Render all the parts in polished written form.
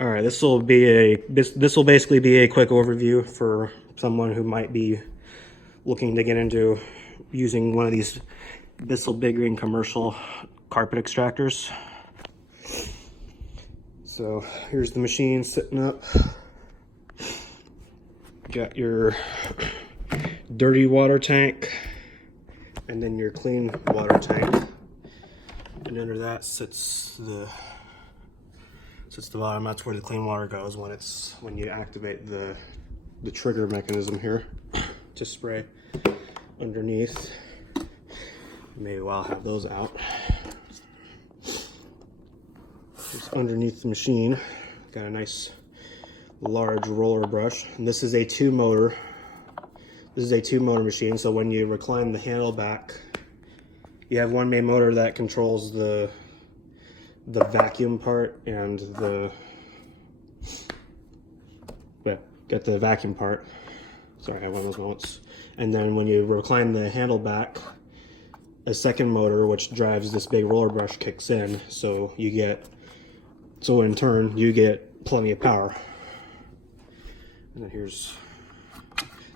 All right, this will basically be a quick overview for someone who might be looking to get into using one of these Bissell BigGreen commercial carpet extractors. So here's the machine sitting up. Got your dirty water tank and then your clean water tank, and under that sits the bottom. That's where the clean water goes when you activate the trigger mechanism here to spray underneath. Maybe I'll have those out. Just underneath the machine, got a nice large roller brush, and this is a two motor machine. So when you recline the handle back, you have one main motor that controls the vacuum part and get the vacuum part. Sorry, I had one of those moments. And then when you recline the handle back, a second motor which drives this big roller brush kicks in, so in turn you get plenty of power. And then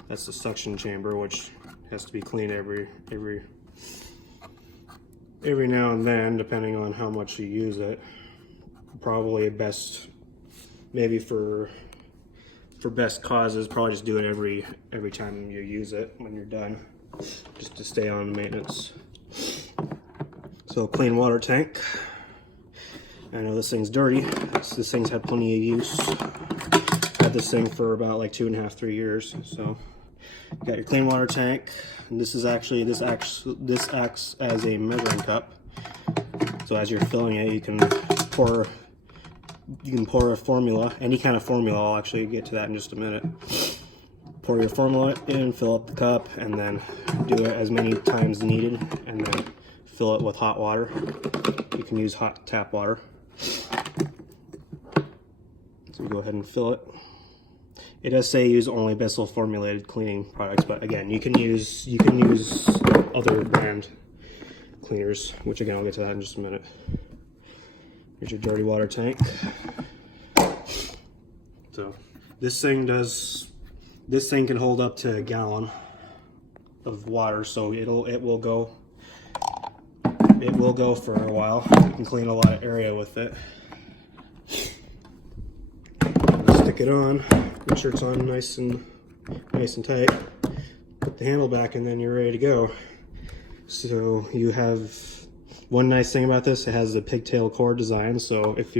that's the suction chamber, which has to be cleaned every now and then, depending on how much you use it. Probably best, maybe for best causes, probably just do it every time you use it when you're done, just to stay on maintenance. So clean water tank. I know this thing's dirty. This thing's had plenty of use. Had this thing for about like 2.5 to 3 years. So you got your clean water tank, and this acts as a measuring cup. So as you're filling it, you can pour a formula, any kind of formula. I'll actually get to that in just a minute. Pour your formula in, fill up the cup, and then do it as many times needed, and then fill it with hot water. You can use hot tap water. So go ahead and fill it. It does say use only Bissell formulated cleaning products, but again, you can use other brand cleaners, which again I'll get to that in just a minute. Here's your dirty water tank. So this thing can hold up to a gallon of water, so it will go for a while. You can clean a lot of area with it. Stick it on, make sure it's on nice and tight. Put the handle back, and then you're ready to go. So you have one nice thing about this: it has the pigtail cord design. So if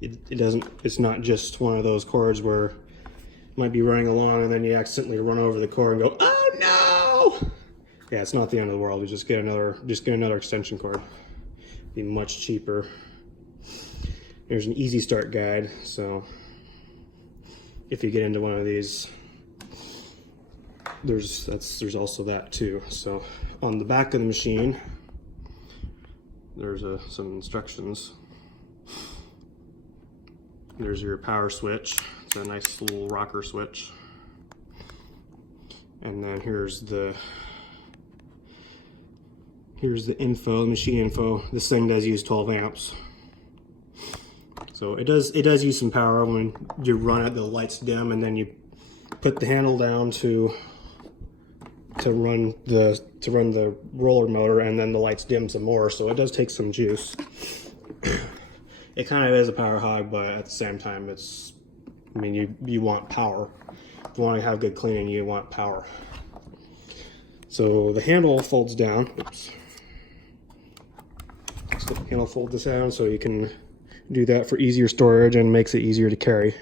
it's not just one of those cords where you might be running along and then you accidentally run over the cord and go, "Oh no!" Yeah, it's not the end of the world. You just get another extension cord. Be much cheaper. There's an easy start guide, so if you get into one of these, there's also that too. So on the back of the machine, there's some instructions. There's your power switch. It's a nice little rocker switch. And then here's the info, the machine info. This thing does use 12 amps. So it does use some power. When you run it, the lights dim, and then you put the handle down to run the roller motor, and then the lights dim some more. So it does take some juice. It kind of is a power hog, but at the same time, you want power. If you want to have good cleaning, you want power. So the handle folds down. Oops. So the handle folds down so you can do that for easier storage and makes it easier to carry.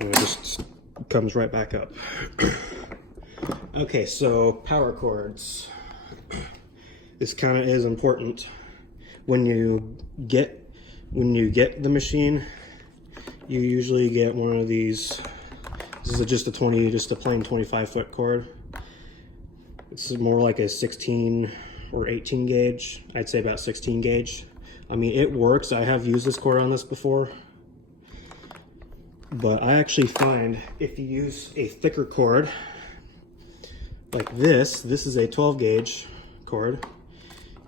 And it just comes right back up. Okay, so power cords. This kind of is important. When you get the machine, you usually get one of these. This is just a plain 25-foot cord. It's more like a 16 or 18 gauge. I'd say about 16 gauge. I mean, it works. I have used this cord on this before. But I actually find if you use a thicker cord, like this is a 12 gauge cord,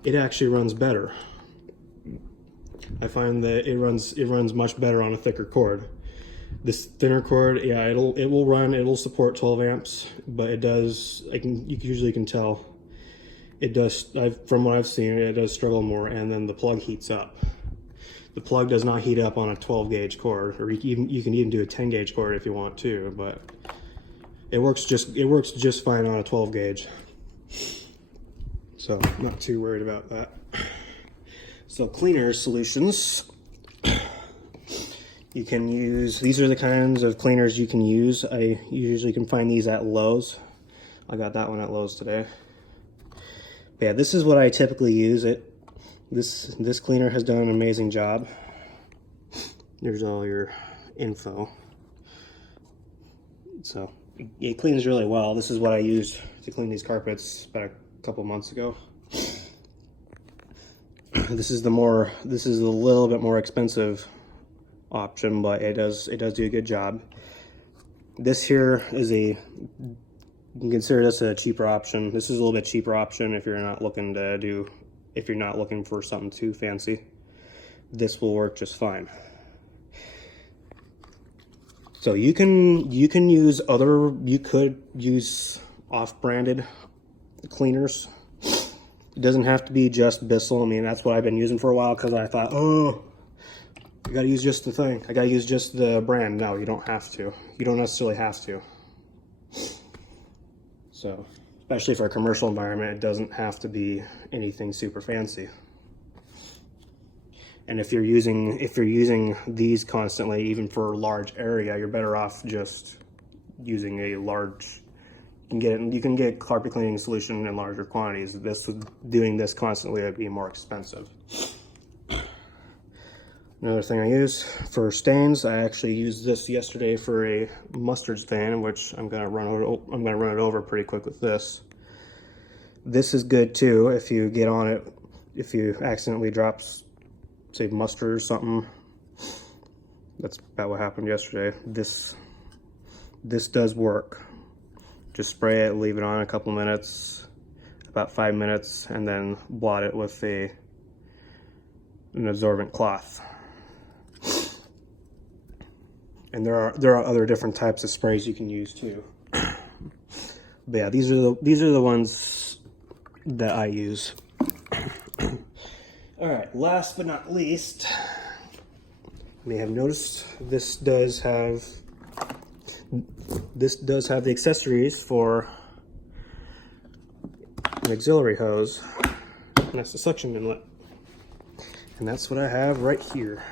it actually runs better. I find that it runs much better on a thicker cord. This thinner cord, yeah, it'll support 12 amps, but it does, you usually can tell, it does, from what I've seen, it does struggle more, and then the plug heats up. The plug does not heat up on a 12 gauge cord, or you can even do a 10 gauge cord if you want to, but it works just fine on a 12 gauge. So I'm not too worried about that. So cleaner solutions. You can use, these are the kinds of cleaners you can use. You usually can find these at Lowe's. I got that one at Lowe's today. But yeah, this is what I typically use. This cleaner has done an amazing job. There's all your info. So it cleans really well. This is what I used to clean these carpets about a couple months ago. This is a little bit more expensive option, but it does do a good job. This here is you can consider this a cheaper option. This is a little bit cheaper option if you're not looking for something too fancy. This will work just fine. So you could use off-branded cleaners. It doesn't have to be just Bissell. I mean, that's what I've been using for a while, because I thought, oh, I gotta use just the thing. I gotta use just the brand. No, you don't have to. You don't necessarily have to. So, especially for a commercial environment, it doesn't have to be anything super fancy. And if you're using these constantly, even for a large area, you're better off just using a large. You can get carpet cleaning solution in larger quantities. Doing this constantly would be more expensive. Another thing I use for stains, I actually used this yesterday for a mustard stain, which I'm gonna run it over pretty quick with this. This is good too if you get on it, if you accidentally drop, say, mustard or something. That's about what happened yesterday. This does work. Just spray it, leave it on a couple minutes, about 5 minutes, and then blot it with an absorbent cloth. And there are other different types of sprays you can use too. But yeah, these are the ones that I use. All right, last but not least, you may have noticed this does have the accessories for an auxiliary hose, and that's the suction inlet. And that's what I have right here,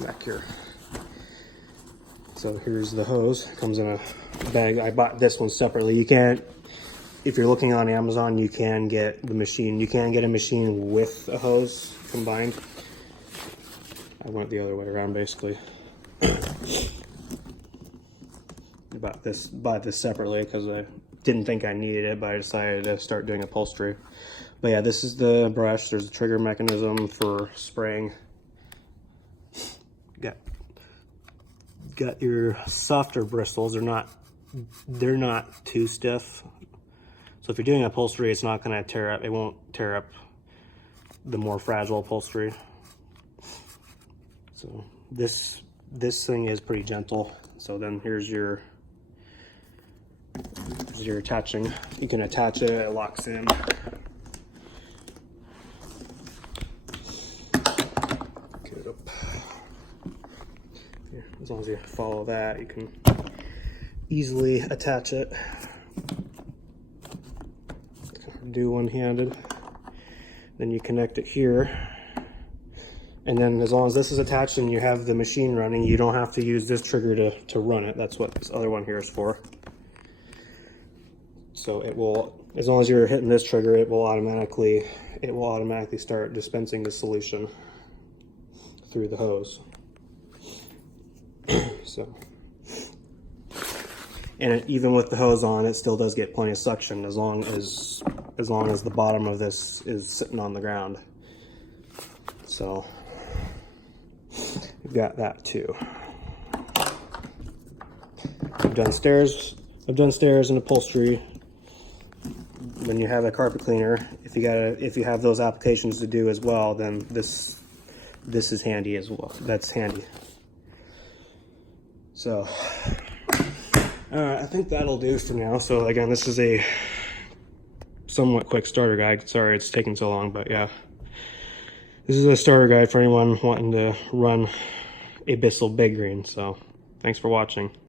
back here. So here's the hose. It comes in a bag. I bought this one separately. You can't, if you're looking on Amazon, you can get the machine. You can get a machine with a hose combined. I went the other way around, basically. Bought this separately because I didn't think I needed it, but I decided to start doing upholstery. But yeah, this is the brush. There's a trigger mechanism for spraying. Got your softer bristles. They're not too stiff. So if you're doing upholstery, it's not going to tear up. It won't tear up the more fragile upholstery. So this thing is pretty gentle. So then here's your attaching. You can attach it. It locks in. Get it up. Here, as long as you follow that, you can easily attach it. Do one-handed. Then you connect it here. And then as long as this is attached and you have the machine running, you don't have to use this trigger to run it. That's what this other one here is for. So it will, as long as you're hitting this trigger, it will automatically start dispensing the solution through the hose. So, and even with the hose on, it still does get plenty of suction as long as the bottom of this is sitting on the ground. So we've got that too. I've done stairs and upholstery. When you have a carpet cleaner, if if you have those applications to do as well, then this is handy as well. That's handy. So, I think that'll do for now. So again, this is a somewhat quick starter guide. Sorry it's taking so long, but yeah. This is a starter guide for anyone wanting to run a Bissell BigGreen. So, thanks for watching.